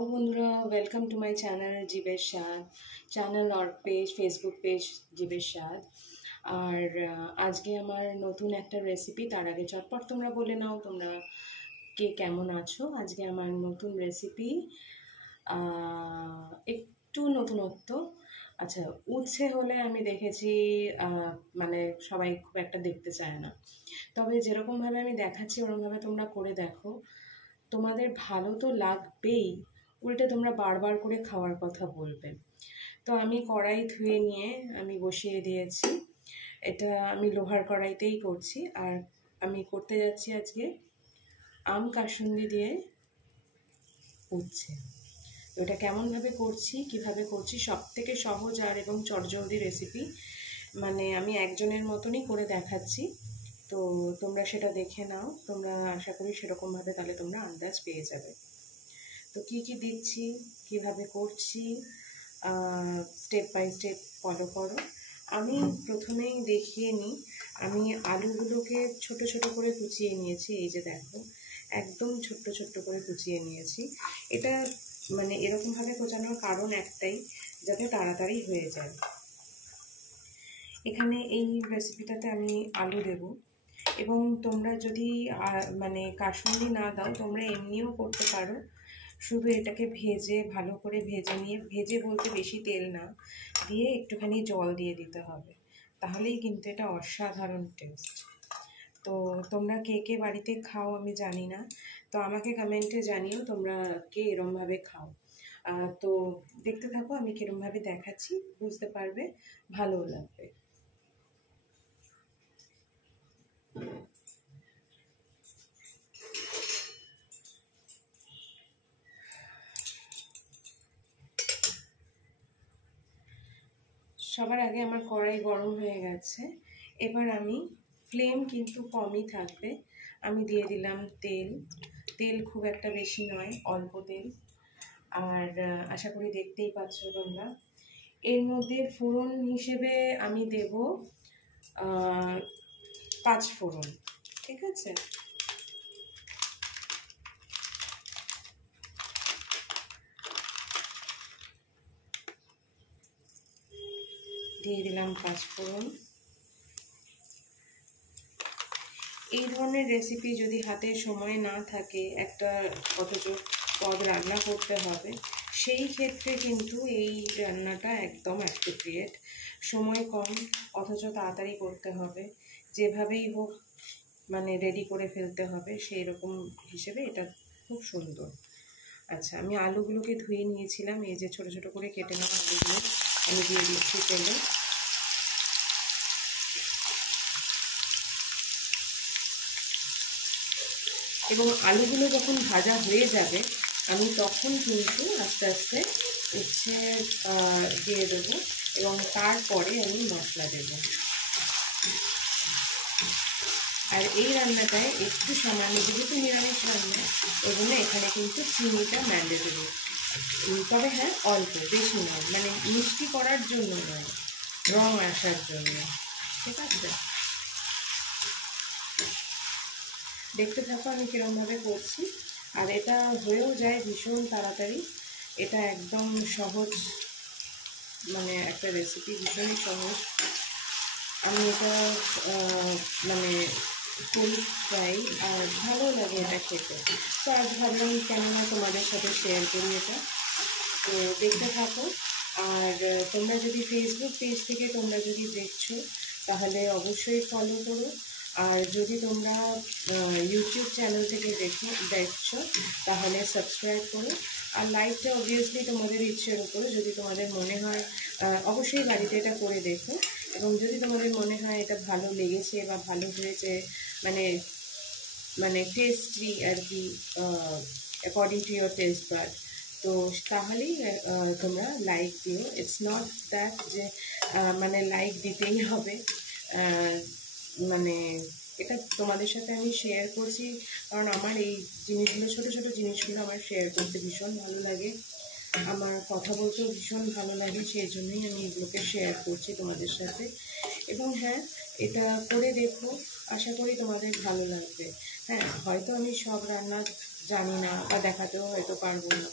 Hello बंधुरा welcome to my channel जीवेर स्वाद channel और पेज फेसबुक पेज जीवेर स्वाद और आज के हमार नतून एक रेसिपि तार आगे चटपट तुम्हारा बोले नाओ तुम्हारा के केमन आछो। आज के हमार नतून रेसिपि एकटू नतूनत्व अच्छा उচ্ছে होले आमी देखेছি মানে সবাই খুব একটা দেখতে চায় না, তবে যেরকম ভাবে আমি দেখাচ্ছি ওরকম ভাবে তোমরা করে দেখো, তোমাদের ভালো তো লাগবেই, উল্টে তোমরা বারবার করে খাওয়ার কথা বলবে। তো আমি কড়াই ধুয়ে নিয়ে আমি বসিয়ে দিয়েছি, এটা আমি লোহার কড়াইতেই করছি। আর আমি করতে যাচ্ছি আজকে আম কাসুন্দি দিয়ে উচ্ছে। ওটা কেমনভাবে করছি কিভাবে করছি সবথেকে সহজ আর এবং চটজলদি রেসিপি, মানে আমি একজনের মতনই করে দেখাচ্ছি। তো তোমরা সেটা দেখে নাও, তোমরা আশা করি সেরকমভাবে তাহলে তোমরা আন্দাজ পেয়ে যাবে। তো কি কি দিচ্ছি কিভাবে করছি স্টেপ বাই স্টেপ ফলো করো। আমি প্রথমেই দেখিয়ে নিই, আমি আলুগুলোকে ছোট ছোট করে কুচিয়ে নিয়েছি। এই যে দেখো একদম ছোট্ট ছোট্ট করে কুচিয়ে নিয়েছি। এটা মানে এরকমভাবে কোচানোর কারণ একটাই, যাতে তাড়াতাড়ি হয়ে যায়। এখানে এই রেসিপিটাতে আমি আলু দেব, এবং তোমরা যদি মানে কাসুন্দি না দাও তোমরা এমনিও করতে পারো। শুধু এটাকে ভেজে ভালো করে ভেজে নিয়ে, ভেজে বলতে বেশি তেল না দিয়ে একটুখানি জল দিয়ে দিতে হবে, তাহলেই কিন্তু এটা অসাধারণ টেস্ট। তো তোমরা কে কে বাড়িতে খাও আমি জানি না, তো আমাকে কমেন্টে জানিও তোমরা কে এরমভাবে খাও। তো দেখতে থাকো আমি কিরমভাবে দেখাচ্ছি, বুঝতে পারবে, ভালো লাগবে। সবার আগে আমার কড়াই গরম হয়ে গেছে, এবার আমি ফ্লেম কিন্তু কমই থাকবে। আমি দিয়ে দিলাম তেল, তেল খুব একটা বেশি নয়, অল্প তেল। আর আশা করি দেখতেই পাচ্ছ তোমরা। এর মধ্যে ফোড়ন হিসেবে আমি দেব 5 ফোড়ন, ঠিক আছে। দিয়ে দিলাম 5 ফোড়ন। এই ধরনের রেসিপি যদি হাতে সময় না থাকে, একটা অথচ পদ রান্না করতে হবে, সেই ক্ষেত্রে কিন্তু এই রান্নাটা একদম অ্যাপ্রোপ্রিয়েট। সময় কম অথচ তাড়াতাড়ি করতে হবে, যেভাবেই হোক মানে রেডি করে ফেলতে হবে, সেই রকম হিসেবে এটা খুব সুন্দর। আচ্ছা আমি আলুগুলোকে ধুয়ে নিয়েছিলাম, এই যে ছোট ছোট করে কেটে নেওয়া আলুগুলো আমি দিয়ে দিচ্ছি তেলে। এবং আলুগুলো যখন ভাজা হয়ে যাবে আমি তখন কিন্তু আস্তে আস্তে উচ্ছে দিয়ে দেবো, এবং তারপরে আমি মশলা দেব। আর এই রান্নাটায় একটু সামান্য, যেহেতু নিরামিষ রান্না ওই জন্য এখানে কিন্তু চিনিটা ম্যান্ডেটরি, তবে হ্যাঁ অল্প, বেশি নয়, মানে মিষ্টি করার জন্য নয়, রং আসার জন্য, ঠিক আছে। দেখতে থাকো আমি কীরকমভাবে করছি। আর এটা হয়েও যায় ভীষণ তাড়াতাড়ি, এটা একদম সহজ মানে একটা রেসিপি, ভীষণই সহজ। আমি এটা মানে করি প্রায়, আর ভালো লাগে এটা খেতে। তো আজ ভাবলাম কেননা তোমাদের সাথে শেয়ার করি এটা। তো দেখতে থাকো। আর তোমরা যদি ফেসবুক পেজ থেকে তোমরা যদি দেখছো তাহলে অবশ্যই ফলো করো, আর যদি তোমরা ইউটিউব চ্যানেল থেকে দেখছো তাহলে সাবস্ক্রাইব করো। আর লাইকটা অবভিয়াসলি তোমাদের ইচ্ছের উপরে, যদি তোমাদের মনে হয় অবশ্যই বাড়িতে এটা করে দেখো, এবং যদি তোমাদের মনে হয় এটা ভালো লেগেছে বা ভালো হয়েছে, মানে মানে টেস্টি আর কি, according to your taste bud, তো তাহলেই তোমরা লাইক দিও। ইটস নট দ্যাট যে মানে লাইক দিতেই হবে, মানে এটা তোমাদের সাথে আমি শেয়ার করছি কারণ আমার এই জিনিসগুলো, ছোটো ছোটো জিনিসগুলো আমার শেয়ার করতে ভীষণ ভালো লাগে, আমার কথা বলতেও ভীষণ ভালো লাগে, সেই জন্যই আমি এগুলোকে শেয়ার করছি তোমাদের সাথে। এবং হ্যাঁ এটা করে দেখো, আশা করি তোমাদের ভালো লাগবে। হ্যাঁ হয়তো আমি সব রান্না জানি না বা দেখাতেও হয়তো পারবো না,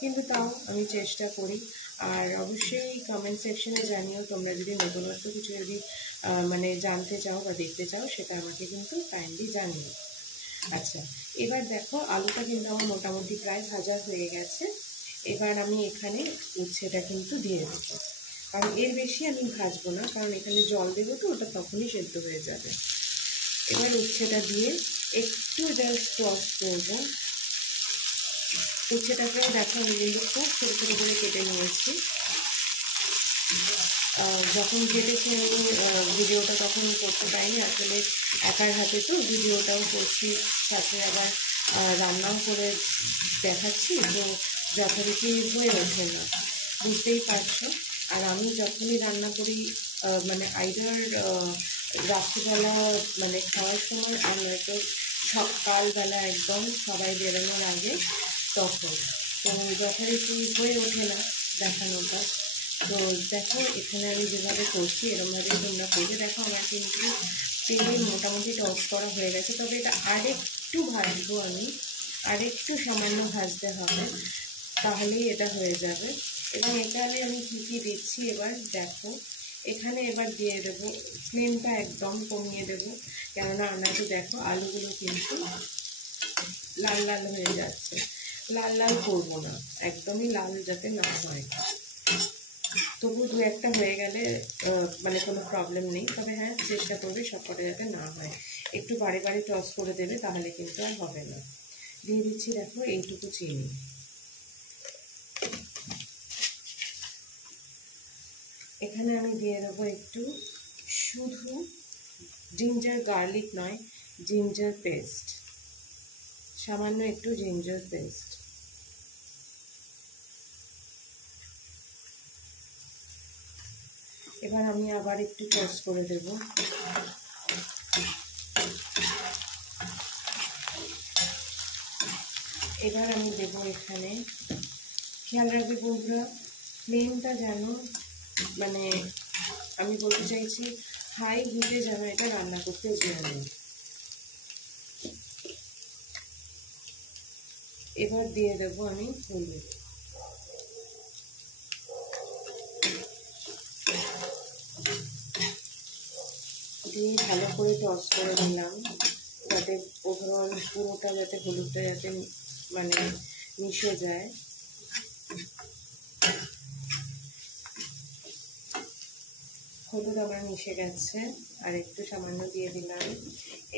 কিন্তু তাও আমি চেষ্টা করি। আর অবশ্যই কমেন্ট সেকশনে জানিও তোমরা যদি নতুনত্ব কিছু যদি মানে জানতে চাও বা দেখতে চাও, সেটা আমাকে কিন্তু কাইন্ডলি জানিও। আচ্ছা, এবার দেখো আলুটা কিন্তু আমার মোটামুটি প্রায় ভাজা হয়ে গেছে। এবার আমি এখানে উচ্ছেটা কিন্তু দিয়ে দেবো, কারণ এর বেশি আমি ভাজবো না, কারণ এখানে জল দেবো তো ওটা তখনই সেদ্ধ হয়ে যাবে। এবার উচ্ছেটা দিয়ে একটু জাস্ট টস করবো। উচ্ছেটাকে দেখো আমি কিন্তু খুব ছোটো ছোটো করে কেটে নিয়েছি। যখন কেটেছি আমি ভিডিওটা তখন করতে পারিনি, আসলে একার হাতে তো ভিডিওটাও করছি, সাথে আবার রান্নাও করে দেখাচ্ছি, তো যথারীতি হয়ে ওঠে না, বুঝতেই পারছো। আর আমি যখনই রান্না করি মানে আইদার রাত্রিবেলা মানে খাওয়ার সময়, আর নয়তো সকালবেলা একদম সবাই বেরোনোর আগে, তখন তো যথারীতি হয়ে ওঠে না দেখানোটা। তো দেখো এখানে আমি যেভাবে করছি এরকমভাবে তোমরা করবে। দেখো আমার কিন্তু তেলে মোটামুটি টস করা হয়ে গেছে, তবে এটা আরেকটু ভাজবো আমি, আরেকটু সামান্য ভাজতে হবে, তাহলেই এটা হয়ে যাবে। এবং এখানে আমি কী কী দিচ্ছি এবার দেখো। এখানে এবার দিয়ে দেবো, ফ্লেমটা একদম কমিয়ে দেবো, কেননা আমরা তো দেখো আলুগুলো কিন্তু লাল লাল হয়ে যাচ্ছে। লাল লাল করবো না, একদমই লাল যাতে না হয়। তবু দু একটা হয়ে গেলে মানে কোনো প্রবলেম নেই, তবে হ্যাঁ চেষ্টা করবে সবকটা যাতে না হয়। একটু বারে বারে টস করে দেবে, তাহলে কিন্তু আর হবে না। দিয়ে দিচ্ছি দেখো এইটুকু চিনি। এখানে আমি দিয়ে দেবো একটু, শুধু জিঞ্জার গার্লিক নয়, জিঞ্জার পেস্ট, সামান্য একটু জিঞ্জার পেস্ট। এবার আমি আবার একটু টস করে দেব। এবার আমি দেব এখানে, খেয়াল রাখবে বন্ধুরা, ফ্লেমটা যেন মানে আমি বলতে চাইছি হাই হিটে যেন এটা রান্না করতে যেও না। এবার দিয়ে দেব আমি হলুদ। দিয়ে ভালো করে টস করে নিলাম, যাতে ওভারঅল পুরোটা যাতে হলুদটা যাতে মানে মিশে যায়। হলুদ আমার মিশে গেছে, আর একটু সামান্য দিয়ে দিলাম।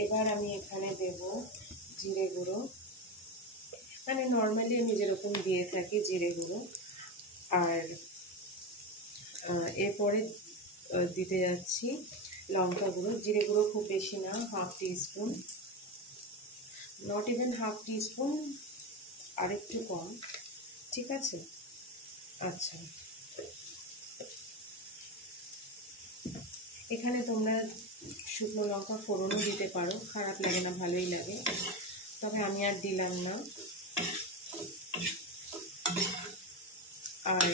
এবার আমি এখানে দেব জিরে গুঁড়ো, মানে নর্মালি আমি যেরকম দিয়ে থাকি জিরে গুঁড়ো। আর এরপরে দিতে যাচ্ছি লঙ্কা গুঁড়ো। জিরে গুঁড়ো খুব বেশি না, half teaspoon, not even half teaspoon, আর একটু কম, ঠিক আছে। আচ্ছা, এখানে তোমরা শুকনো লঙ্কা ফোড়নও দিতে পারো, খারাপ লাগে না, ভালোই লাগে, তবে আমি আর দিলাম না। আর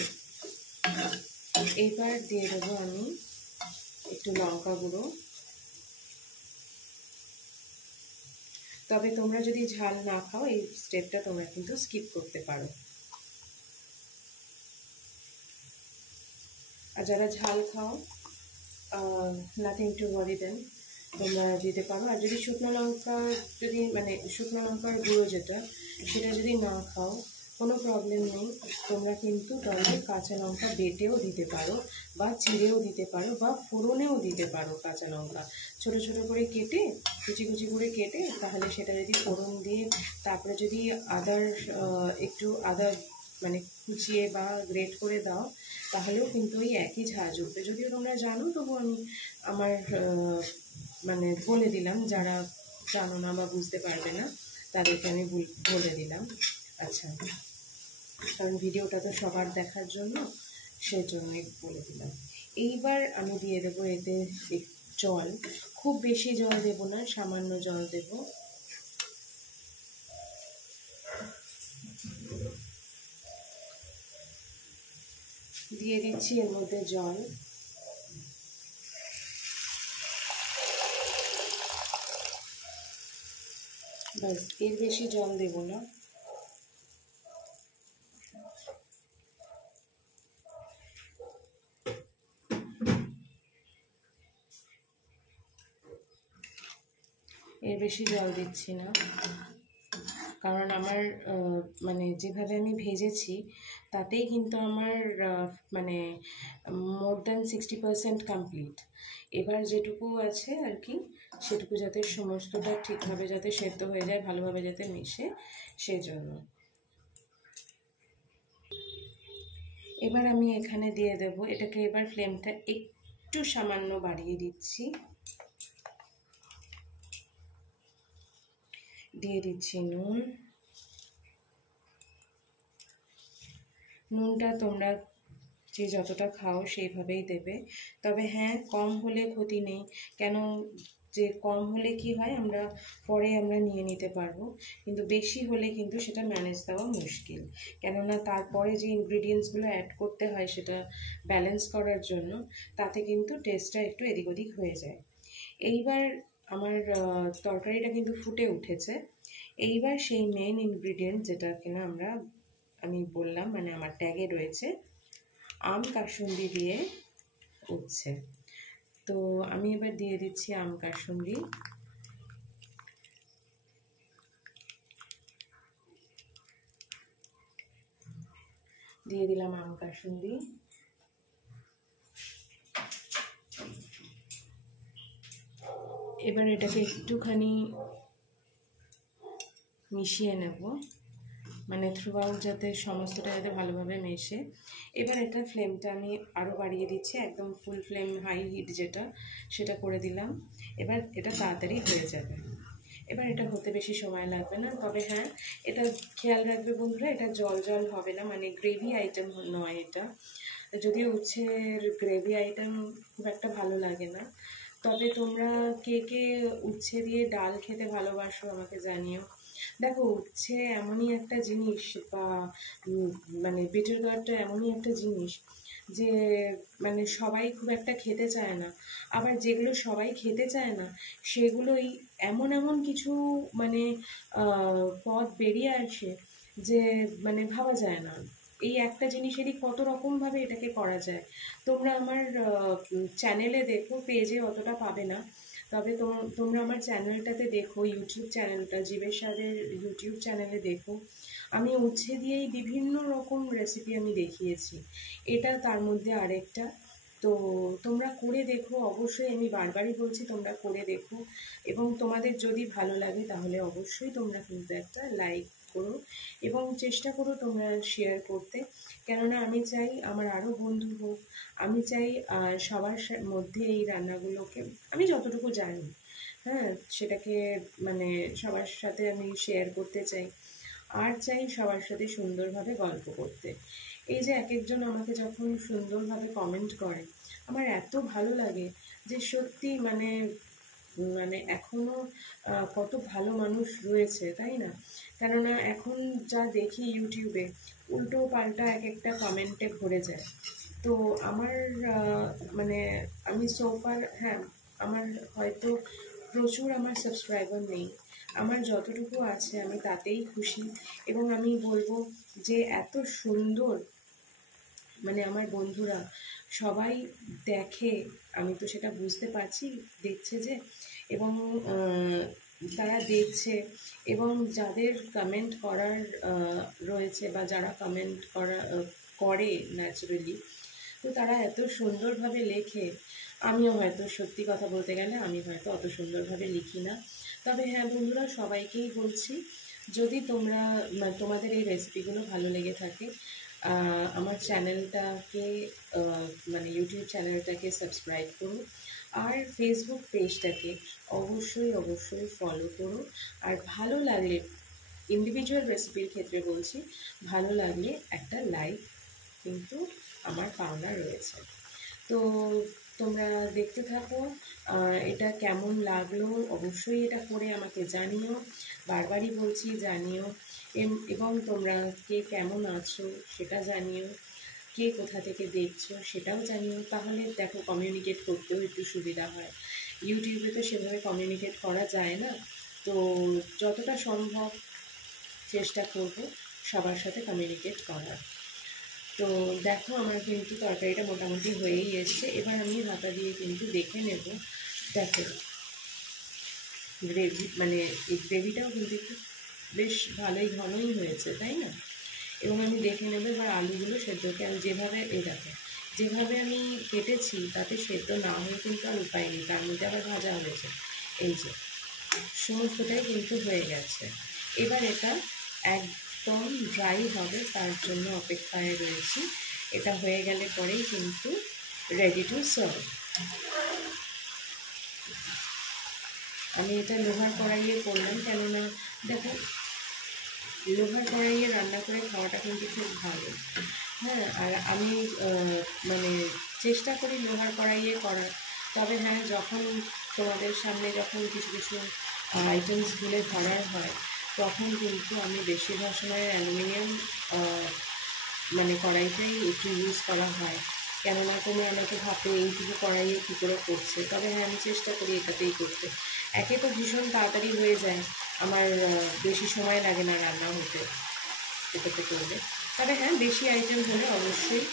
এইবার দিয়ে দেবো আমি একটু লঙ্কা গুঁড়ো। তবে তোমরা যদি ঝাল না খাও, এই স্টেপটা তোমরা কিন্তু স্কিপ করতে পারো। আর যারা ঝাল খাও, নাথিং টু ওয়ারি দেন, তোমরা দিতে পারো। আর যদি শুকনো লঙ্কা, যদি মানে শুকনো লঙ্কার গুঁড়ো যেটা, সেটা যদি না খাও, কোনো প্রবলেম নেই, তোমরা কিন্তু তাহলে কাঁচা লঙ্কা বেটেও দিতে পারো, বা চিড়েও দিতে পারো, বা ফোড়নেও দিতে পারো। কাঁচা লঙ্কা ছোটো ছোটো করে কেটে, কুচি কুচি করে কেটে, তাহলে সেটা যদি ফোড়ন দিয়ে, তারপরে যদি আদার একটু আদা মানে কুচিয়ে বা গ্রেট করে দাও, তাহলেও কিন্তু ওই একই ঝাঁজ উঠবে। যদিও তোমরা জানো, তবু আমি আমার মানে বলে দিলাম, যারা জানো না বা বুঝতে পারবে না তাদেরকে আমি বলে দিলাম। আচ্ছা, কারণ ভিডিওটা তো সবার দেখার জন্য, সেজন্যই বলে দিলাম। এইবার আমি দিয়ে দেবো এতে জল, খুব বেশি জল দেব না, সামান্য জল দেব। দিয়ে দিচ্ছি এর মধ্যে জল। ব্যাস, এর বেশি জল দেব না। এর বেশি জল দিচ্ছি না, কারণ আমার মানে যেভাবে আমি ভেজেছি তাতেই কিন্তু আমার মানে মোর দ্যান 60% কমপ্লিট। এবার যেটুকু আছে আর কি, সেটুকু যাতে সমস্তটা ঠিকভাবে যাতে সেদ্ধ হয়ে যায়, ভালোভাবে যাতে মিশে, সেজন্য। এবার আমি এখানে দিয়ে দেব, এটাকে এবার ফ্লেমটা একটু সামান্য বাড়িয়ে দিচ্ছি, দিয়ে দিচ্ছি নুন। নুনটা তোমরা যে যতটা খাও সেইভাবেই দেবে, তবে হ্যাঁ কম হলে ক্ষতি নেই, কেন যে কম হলে কি হয় আমরা পরে আমরা নিয়ে নিতে পারবো, কিন্তু বেশি হলে কিন্তু সেটা ম্যানেজ দেওয়া মুশকিল, কেননা তারপরে যে ইনগ্রিডিয়েন্টসগুলো অ্যাড করতে হয় সেটা ব্যালেন্স করার জন্য, তাতে কিন্তু টেস্টটা একটু এদিক ওদিক হয়ে যায়। এইবার আমার তরকারিটা কিন্তু ফুটে উঠেছে। এইবার সেই মেন ইনগ্রিডিয়েন্ট যেটা কিনা আমি বললাম, মানে আমার ট্যাগে রয়েছে, আম কাসুন্দি দিয়ে উঠছে। তো আমি এবার দিয়ে দিচ্ছি আম কাসুন্দি। দিয়ে দিলাম আম কাসুন্দি। এবার এটাকে একটুখানি মিশিয়ে নেব, মানে থ্রু আউট যাতে সমস্তটা যাতে ভালোভাবে মেশে। এবার এটা ফ্লেমটা আমি আরও বাড়িয়ে দিচ্ছি, একদম ফুল ফ্লেম হাই হিট যেটা, সেটা করে দিলাম। এবার এটা তাড়াতাড়ি হয়ে যাবে। এবার এটা হতে বেশি সময় লাগবে না, তবে হ্যাঁ এটা খেয়াল রাখবে বন্ধুরা, এটা জল জল হবে না, মানে গ্রেভি আইটেম নয় এটা। যদিও উচ্ছের গ্রেভি আইটেম খুব একটা ভালো লাগে না, তবে তোমরা কে কে উচ্ছে দিয়ে ডাল খেতে ভালোবাসো আমাকে জানিও। দেখো উচ্ছে এমনই একটা জিনিস, বা মানে বিটার গার্ডটা এমনই একটা জিনিস যে মানে সবাই খুব একটা খেতে চায় না, আবার যেগুলো সবাই খেতে চায় না সেগুলোই এমন এমন কিছু মানে পদ বেরিয়ে আসে যে মানে ভাবা যায় না। এই একটা জিনিসেরই কত রকমভাবে এটাকে করা যায়। তোমরা আমার চ্যানেলে দেখো, পেজে অতটা পাবে না, তবে তোমরা আমার চ্যানেলটাতে দেখো, ইউটিউব চ্যানেলটা জীবের স্বাদের ইউটিউব চ্যানেলে দেখো, আমি উচ্ছে দিয়েই বিভিন্ন রকম রেসিপি আমি দেখিয়েছি, এটা তার মধ্যে আরেকটা। তো তোমরা করে দেখো অবশ্যই, আমি বারবারই বলছি তোমরা করে দেখো, এবং তোমাদের যদি ভালো লাগে তাহলে অবশ্যই তোমরা কিন্তু একটা লাইক করো এবং চেষ্টা করো তোমরা শেয়ার করতে, কেননা আমি চাই আমার আরও বন্ধু হোক, আমি চাই সবার মধ্যে এই রান্নাগুলোকে আমি যতটুকু জানি, হ্যাঁ সেটাকে মানে সবার সাথে আমি শেয়ার করতে চাই, আর চাই সবার সাথে সুন্দরভাবে গল্প করতে। এই যে এক একজন আমাকে যখন সুন্দরভাবে কমেন্ট করে, আমার এত ভালো লাগে যে সত্যি মানে মানে এখনও কত ভালো মানুষ রয়েছে, তাই না? কেননা এখন যা দেখি ইউটিউবে উল্টো পাল্টা এক একটা কমেন্টে ভরে যায়। তো আমার মানে আমি সোফার, হ্যাঁ আমার হয়তো প্রচুর আমার সাবস্ক্রাইবার নেই, আমার যতটুকু আছে আমি তাতেই খুশি, এবং আমি বলবো যে এত সুন্দর মানে আমার বন্ধুরা সবাই দেখে, আমি তো সেটা বুঝতে পারছি, দেখছে যে, এবং তারা দেখছে, এবং যাদের কমেন্ট করার রয়েছে বা যারা কমেন্ট করে ন্যাচারালি, তো তারা এত সুন্দরভাবে লেখে। আমিও হয়তো সত্যি কথা বলতে গেলে আমি হয়তো অত সুন্দরভাবে লিখি না, তবে হ্যাঁ বন্ধুরা সবাইকেই বলছি, যদি তোমাদের এই রেসিপিগুলো ভালো লেগে থাকে, আমার চ্যানেলটাকে মানে ইউটিউব চ্যানেলটাকে সাবস্ক্রাইব করো, আর ফেসবুক পেজটাকে অবশ্যই অবশ্যই ফলো করো, আর ভালো লাগলে ইন্ডিভিজুয়াল রেসিপির ক্ষেত্রে বলছি, ভালো লাগলে একটা লাইক কিন্তু আমার পাওনা রয়েছে। তো তোমরা দেখতে থাকো, এটা কেমন লাগলো অবশ্যই এটা করে আমাকে জানিও, বারবারই বলছি জানিও, এবং তোমরা কে কেমন আছো সেটা জানিও, কে কোথা থেকে দেখছো সেটাও জানিও, তাহলে দেখো কমিউনিকেট করতেও একটু সুবিধা হয়। ইউটিউবে তো সেভাবে কমিউনিকেট করা যায় না, তো যতটা সম্ভব চেষ্টা করব সবার সাথে কমিউনিকেট করার। তো দেখো আমার কিন্তু তরকারিটা মোটামুটি হয়েই এসছে, এবার আমি হাতা দিয়ে কিন্তু দেখে নেব। দেখো গ্রেভি, মানে এই গ্রেভিটাও কিন্তু একটু বেশ ভালোই ঘনই হয়েছে, তাই না? এবং আমি দেখে নেব এবার আলুগুলো সেদ্ধকে, আমি যেভাবে যেভাবে আমি কেটেছি তাতে সেদ্ধ না হয়ে কিন্তু আর উপায় নেই, তার মধ্যে আবার ভাজা হয়েছে। এই যে সমস্তটাই কিন্তু হয়ে গেছে। এবার এটা একদম ড্রাই হবে, তার জন্য অপেক্ষায় রয়েছি। এটা হয়ে গেলে পরেই কিন্তু রেডি টু সার্ভ। আমি এটা লোহার কড়াইয়ে করলাম, কেননা দেখো লোহার কড়াইয়ে রান্না করে খাওয়াটা কিন্তু খুব ভালো। হ্যাঁ, আর আমি মানে চেষ্টা করি লোহার কড়াইয়ে করার। তবে হ্যাঁ, যখন তোমাদের সামনে যখন কিছু কিছু আইটেমসগুলো ধরার হয়, তখন কিন্তু আমি বেশিরভাগ সময় অ্যালুমিনিয়াম মানে কড়াইটাই একটু ইউজ করা হয়, কেননা তুমি আমাকে ভাবতে এইটুকু কড়াইয়ে কী করে করছে। তবে হ্যাঁ, আমি চেষ্টা করি এটাতেই করতে। একে তো ভীষণ তাড়াতাড়ি হয়ে যায়, আমার বেশি সময় লাগে না রান্না হতে এটাতে করলে। তবে হ্যাঁ, বেশি আইটেম হলে অবশ্যই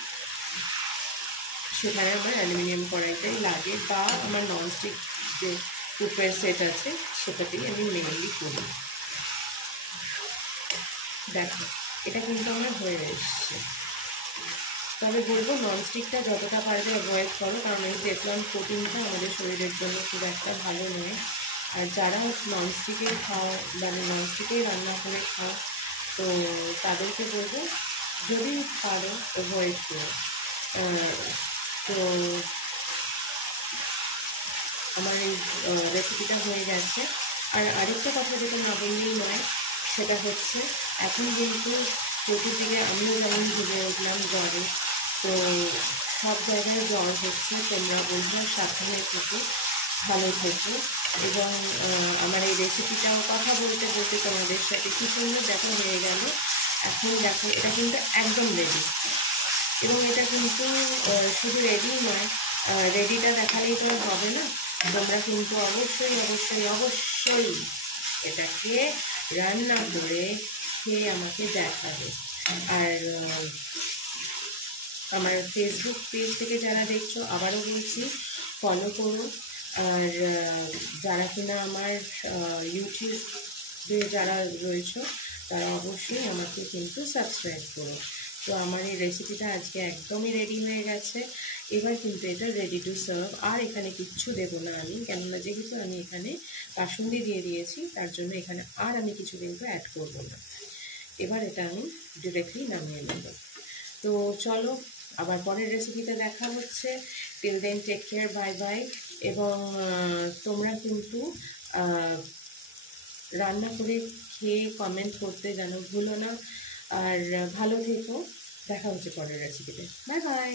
সেখানে আমার অ্যালুমিনিয়াম কড়াইটাই লাগে, বা আমার ননস্টিক যে কুকার সেট আছে সেটাতেই আমি মেনলি করি। দেখো এটা কিন্তু আমার হয়ে এসছে। তবে বলবো ননস্টিকটা যতটা পারবে অ্যাভয়েড করো, কারণ এই টেফলন কোটিংটা আমাদের শরীরের জন্য খুব একটা ভালো নয়। আর যারা ননস্টিকে খাও, মানে ননস্টিকেই রান্না করে খাও, তো তাদেরকে বলবো যদি পারো অ্যাভয়েড করো। তো আমার এই রেসিপিটা হয়ে গেছে। আর আরেকটা কথা যেটা না বললেই নয়, সেটা হচ্ছে এখন কিন্তু চতুর্দিকে আমিও যেমন ভেবে উঠলাম জ্বরে, তো সব জায়গায় জ্বর হচ্ছে। তোমরা বন্ধুরা সাবধানে থেকো, ভালো থেকো। এবং আমার এই রেসিপিটাও কথা বলতে বলতে তোমাদের সাথে কি সুন্দর দেখা হয়ে গেল। এখন দেখো এটা কিন্তু একদম রেডি, এবং এটা কিন্তু শুধু রেডি নয়, রেডিটা দেখালেই তো হবে না, তোমরা কিন্তু অবশ্যই অবশ্যই অবশ্যই এটাকে রান্না করে খেয়ে আমাকে দেখাবে। আর আমার ফেসবুক পেজ থেকে যারা দেখছো আবারও বলছি ফলো করো। আর যারা কিনা আমার ইউটিউবে যারা রয়েছো তারা অবশ্যই আমাকে কিন্তু সাবস্ক্রাইব করো। তো আমার এই রেসিপিটা আজকে একদমই রেডি হয়ে গেছে। এবার কিন্তু এটা রেডি টু সার্ভ। আর এখানে কিচ্ছু দেবো না আমি, কেননা যেহেতু আমি এখানে কাসুন্দি দিয়ে দিয়েছি, তার জন্য এখানে আর আমি কিছু কিন্তু অ্যাড করবো না। এবার এটা আমি ডিরেক্টলি নামিয়ে নেব। তো চলো আবার পরের রেসিপিতে দেখা হচ্ছে। Till then take care, bye bye. এবং তোমরা কিন্তু রান্না করে খেয়ে কমেন্ট করতে যেন ভুলো না। আর ভালো থেকো, দেখা হচ্ছে পরের রেসিপিতে। Bye bye.